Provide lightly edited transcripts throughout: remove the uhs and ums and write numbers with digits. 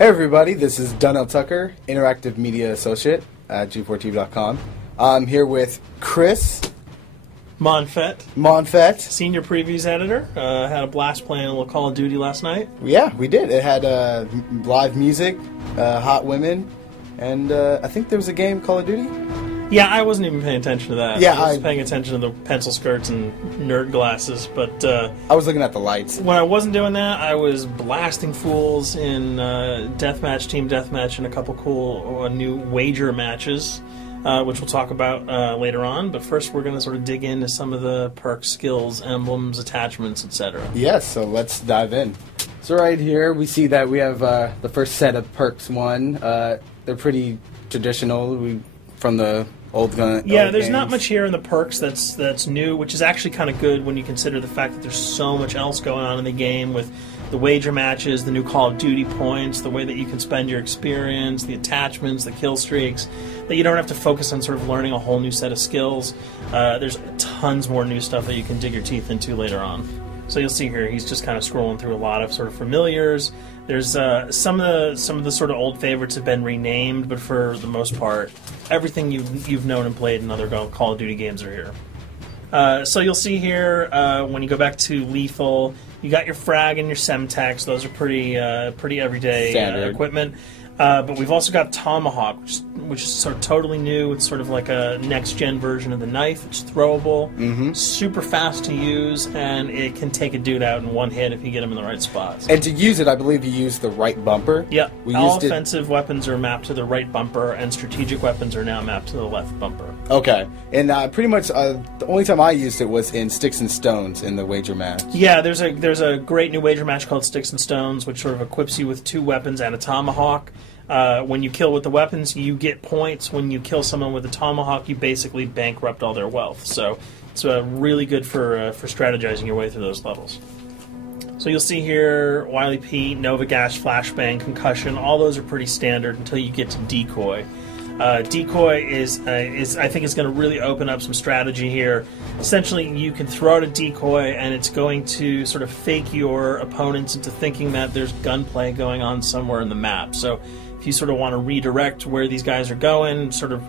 Hey everybody, this is Donnell Tucker, Interactive Media Associate at G4TV.com. I'm here with Chris Monfett, Senior Previews Editor. Had a blast playing a little Call of Duty last night. Yeah, we did. It had live music, hot women, and I think there was a game, Call of Duty? Yeah, I wasn't even paying attention to that. Yeah, I was paying attention to the pencil skirts and nerd glasses, but I was looking at the lights. When I wasn't doing that, I was blasting fools in deathmatch, team deathmatch, and a couple cool new wager matches, which we'll talk about later on. But first, we're going to sort of dig into some of the perks, skills, emblems, attachments, etc. Yes, so let's dive in. So right here, we see that we have the first set of perks one. They're pretty traditional from the old gun. Yeah, old there's games. not much here in the perks that's new, which is actually kind of good when you consider the fact that there's so much else going on in the game with the wager matches, the new Call of Duty points, the way that you can spend your experience, the attachments, the kill streaks, that you don't have to focus on sort of learning a whole new set of skills. There's tons more new stuff that you can dig your teeth into later on. So you'll see here, he's just kind of scrolling through a lot of sort of familiars. There's some of the sort of old favorites have been renamed, but for the most part, everything you've known and played in other Call of Duty games are here. So you'll see here when you go back to Lethal, you got your frag and your Semtex. Those are pretty everyday equipment. But we've also got Tomahawk, which is sort of totally new. It's sort of like a next-gen version of the knife. It's throwable, super fast to use, and it can take a dude out in one hit if you get him in the right spots. And to use it, I believe you use the right bumper. Yeah, all offensive weapons are mapped to the right bumper, and strategic weapons are now mapped to the left bumper. Okay, and pretty much the only time I used it was in Sticks and Stones in the wager match. Yeah, there's a great new wager match called Sticks and Stones, which sort of equips you with 2 weapons and a tomahawk. When you kill with the weapons, you get points. When you kill someone with a tomahawk, you basically bankrupt all their wealth. So it's really good for strategizing your way through those levels. So you'll see here, Wily Pete, Nova Gash, Flashbang, Concussion. All those are pretty standard until you get to Decoy. Decoy is I think is going to really open up some strategy here. Essentially, you can throw out a decoy, and it's going to sort of fake your opponents into thinking that there's gunplay going on somewhere in the map. So if you sort of want to redirect where these guys are going, sort of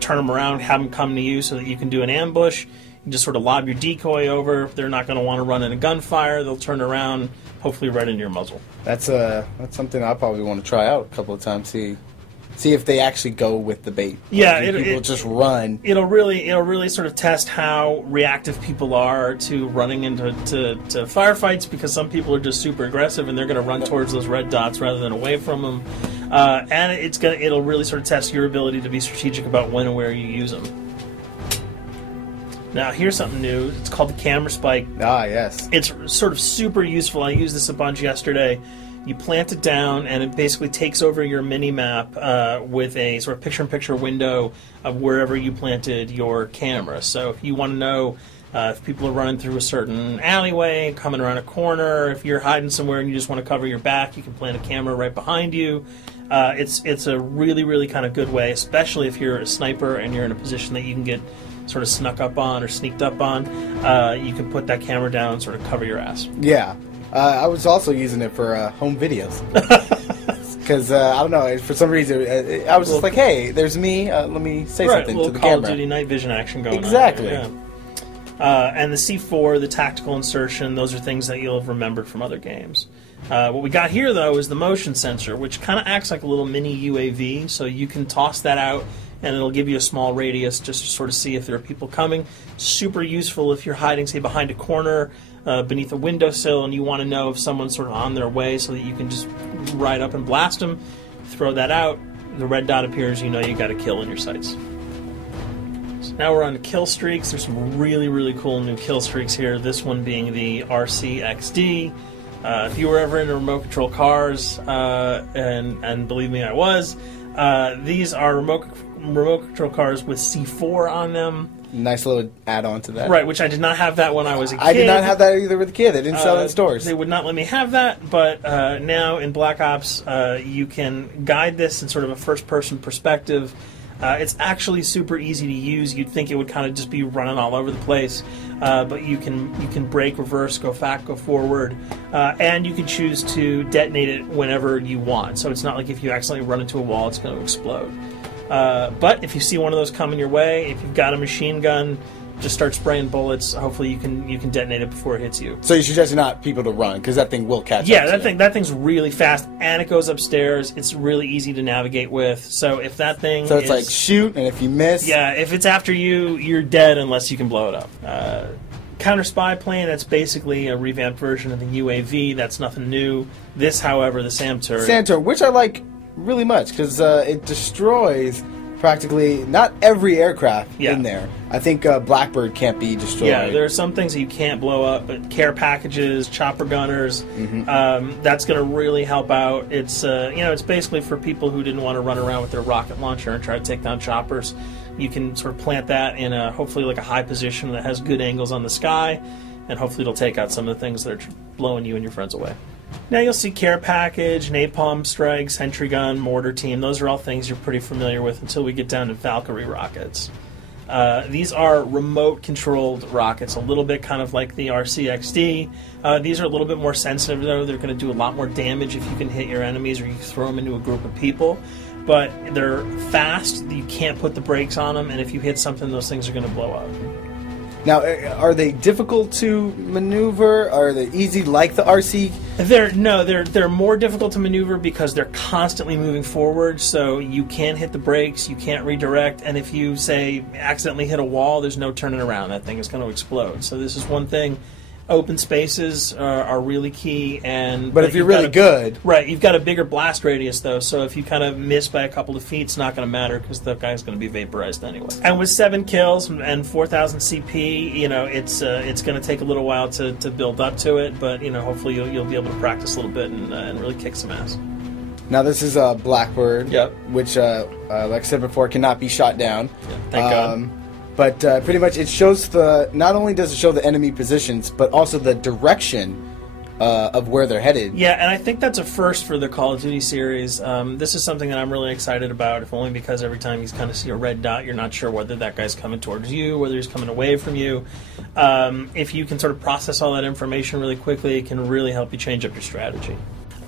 turn them around, have them come to you so that you can do an ambush, you just sort of lob your decoy over. If they're not going to want to run in a gunfire, they'll turn around, hopefully right into your muzzle. That's something I probably want to try out a couple of times. See if they actually go with the bait. Yeah, people just run. It'll really sort of test how reactive people are to running into firefights, because some people are just super aggressive and they're going to run towards those red dots rather than away from them. And it'll really sort of test your ability to be strategic about when and where you use them. Now, here's something new. It's called the Camera Spike. Ah, yes. It's sort of super useful. I used this a bunch yesterday. You plant it down, and it basically takes over your mini-map with a sort of picture-in-picture window of wherever you planted your camera. So if you want to know if people are running through a certain alleyway, coming around a corner, if you're hiding somewhere and you just want to cover your back, you can plant a camera right behind you. It's a really, really kind of good way, especially if you're a sniper and you're in a position that you can get sort of snuck up on or sneaked up on. You can put that camera down and sort of cover your ass. Yeah. I was also using it for home videos. Because, I don't know, for some reason, I was just like, hey, there's me, let me say something to the Call camera. of Duty night vision action going exactly. on. Yeah. And the C4, the tactical insertion, those are things that you'll have remembered from other games. What we got here, though, is the motion sensor, which kind of acts like a little mini UAV, so you can toss that out, and it'll give you a small radius just to sort of see if there are people coming. Super useful if you're hiding, say, behind a corner, beneath a windowsill, and you want to know if someone's sort of on their way so that you can just ride up and blast them. Throw that out, the red dot appears, you know you got a kill in your sights. So now we're on to kill streaks. There's some really, really cool new kill streaks here, this one being the RCXD. If you were ever into remote control cars, and believe me, I was, these are remote control cars with C4 on them. Nice little add-on to that. Right, which I did not have that when I was a kid. I did not have that either with a kid. They didn't sell it in stores. They would not let me have that, but now in Black Ops, you can guide this in sort of a first-person perspective. It's actually super easy to use. You'd think it would kind of just be running all over the place, but you can brake, reverse, go back, go forward, and you can choose to detonate it whenever you want. So it's not like if you accidentally run into a wall, it's going to explode. But if you see one of those coming your way, if you've got a machine gun, just start spraying bullets. Hopefully you can detonate it before it hits you. So you suggest not people to run, because that thing will catch up. Yeah, that thing's really fast, and it goes upstairs. It's really easy to navigate with. So if that thing So it's like shoot, and if you miss... Yeah, if it's after you, you're dead unless you can blow it up. Counter spy plane, that's basically a revamped version of the UAV. That's nothing new. This, however, the SAM turret... SAM turret, which I like really much, because it destroys... practically not every aircraft in there. I think Blackbird can't be destroyed. Yeah, there are some things that you can't blow up, but care packages, chopper gunners, that's going to really help out. It's it's basically for people who didn't want to run around with their rocket launcher and try to take down choppers. You can sort of plant that in hopefully like a high position that has good angles on the sky, and hopefully it'll take out some of the things that are blowing you and your friends away. Now you'll see care package, napalm strike, sentry gun, mortar team. Those are all things you're pretty familiar with until we get down to Valkyrie rockets. These are remote-controlled rockets, a little bit kind of like the RCXD. These are a little bit more sensitive, though. They're going to do a lot more damage if you can hit your enemies or you throw them into a group of people. But they're fast, you can't put the brakes on them, and if you hit something, those things are going to blow up. Now, are they difficult to maneuver? Are they easy like the RC? They're more difficult to maneuver because they're constantly moving forward, so you can't hit the brakes, you can't redirect, and if you, say, accidentally hit a wall, there's no turning around. That thing is going to explode. So this is one thing. Open spaces are really key, but if you're really good, right? You've got a bigger blast radius, though, so if you kind of miss by a couple of feet, it's not going to matter because the guy's going to be vaporized anyway. And with 7 kills and 4,000 CP, it's going to take a little while to build up to it, but hopefully you'll be able to practice a little bit and really kick some ass. Now this is a Blackbird, which, like I said before, cannot be shot down. Yeah, thank God. But pretty much it shows not only does it show the enemy positions, but also the direction of where they're headed. Yeah, and I think that's a first for the Call of Duty series. This is something that I'm really excited about, if only because every time you kind of see a red dot, you're not sure whether that guy's coming towards you, whether he's coming away from you. If you can sort of process all that information really quickly, it can really help you change up your strategy.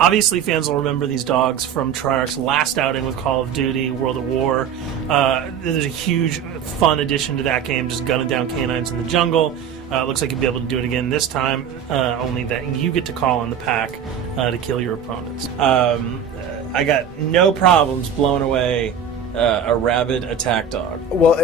Obviously, fans will remember these dogs from Treyarch's last outing with Call of Duty, World at War. There's a huge, fun addition to that game, just gunning down canines in the jungle. Looks like you'll be able to do it again this time, only that you get to call on the pack to kill your opponents. I got no problems blowing away a rabid attack dog. Well,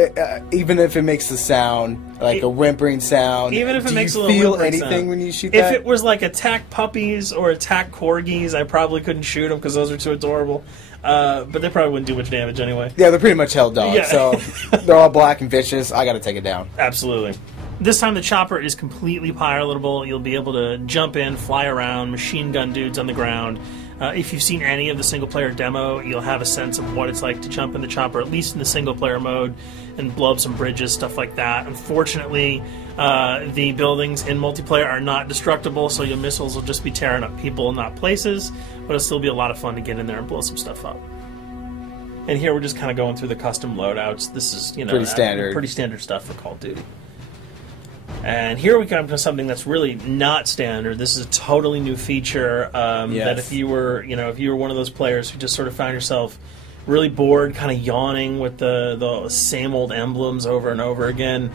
even if it makes the sound, like a whimpering sound, even if it makes a little feel whimpering anything sound. when you shoot If that? it was like attack puppies or attack corgis, I probably couldn't shoot them because those are too adorable. But they probably wouldn't do much damage anyway. Yeah, they're pretty much held dogs, Yeah. so they're all black and vicious. I got to take it down. Absolutely. This time the chopper is completely pilotable. You'll be able to jump in, fly around, machine gun dudes on the ground. If you've seen any of the single-player demo, you'll have a sense of what it's like to jump in the chopper, at least in the single-player mode, and blow up some bridges, stuff like that. Unfortunately, the buildings in multiplayer are not destructible, so your missiles will just be tearing up people, not places, but it'll still be a lot of fun to get in there and blow some stuff up. And here we're just kind of going through the custom loadouts. This is, pretty standard stuff for Call of Duty. And here we come to something that's really not standard. This is a totally new feature that if you were one of those players who just sort of found yourself really bored, kind of yawning with the same old emblems over and over again,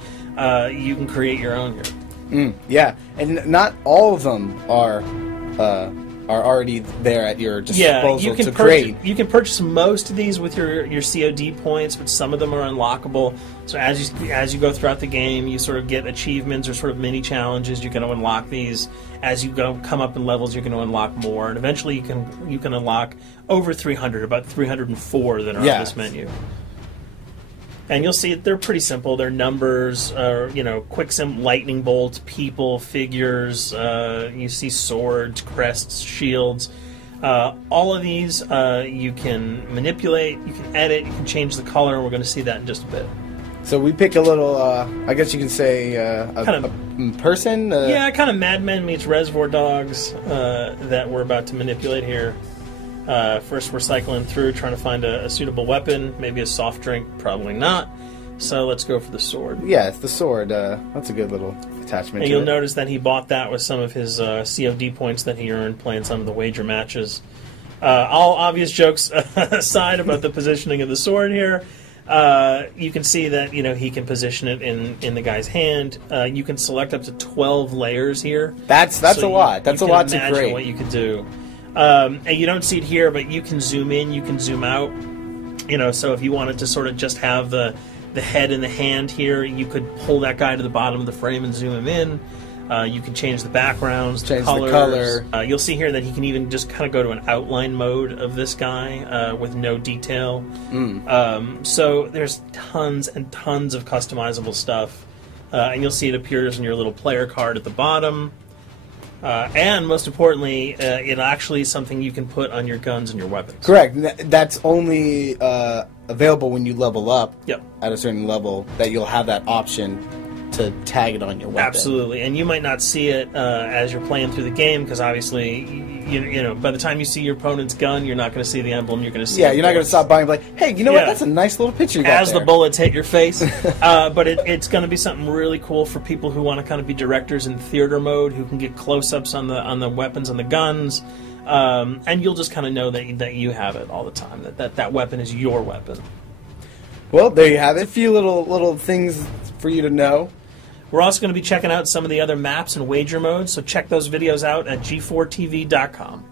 you can create your own here. Yeah, and not all of them are already there at your disposal to create. You can purchase most of these with your COD points, but some of them are unlockable. So as you go throughout the game, you sort of get achievements or sort of mini challenges. You're going to unlock these. As you come up in levels, you're going to unlock more, and eventually you can unlock over 300, about 304 that are on this menu. And you'll see they're pretty simple. They're numbers, quick lightning bolts, people, figures. You see swords, crests, shields. All of these you can manipulate, you can edit, you can change the color, and we're going to see that in just a bit. So we pick a little, I guess you can say, a person? Yeah, kind of Mad Men meets Reservoir Dogs that we're about to manipulate here. First, we're cycling through, trying to find a suitable weapon. Maybe a soft drink, probably not. So let's go for the sword. Yeah, it's the sword. That's a good little attachment. And you'll notice that he bought that with some of his COD points that he earned playing some of the wager matches. All obvious jokes aside about the positioning of the sword here, you can see that he can position it in the guy's hand. You can select up to 12 layers here. That's a lot. That's a lot to create. Imagine what you could do. And you don't see it here, but you can zoom in, you can zoom out. So if you wanted to sort of just have the head and the hand here, you could pull that guy to the bottom of the frame and zoom him in. You can change the backgrounds, change the the color. You'll see here that he can even just kind of go to an outline mode of this guy with no detail. So there's tons and tons of customizable stuff. And you'll see it appears in your little player card at the bottom. And most importantly, it actually is something you can put on your guns and your weapons. Correct. That's only available when you level up at a certain level, that you'll have that option to tag it on your weapon. Absolutely. And you might not see it as you're playing through the game, because obviously, by the time you see your opponent's gun, you're not going to see the emblem. You're going to see you're not going to stop by and be like, hey, you know what? That's a nice little picture you got as there. The bullets hit your face. But it's going to be something really cool for people who want to kind of be directors in theater mode, who can get close-ups on the weapons and the guns. And you'll just kind of know that you have it all the time, that weapon is your weapon. Well, there you have it. A few little things for you to know. We're also going to be checking out some of the other maps and wager modes, so check those videos out at g4tv.com.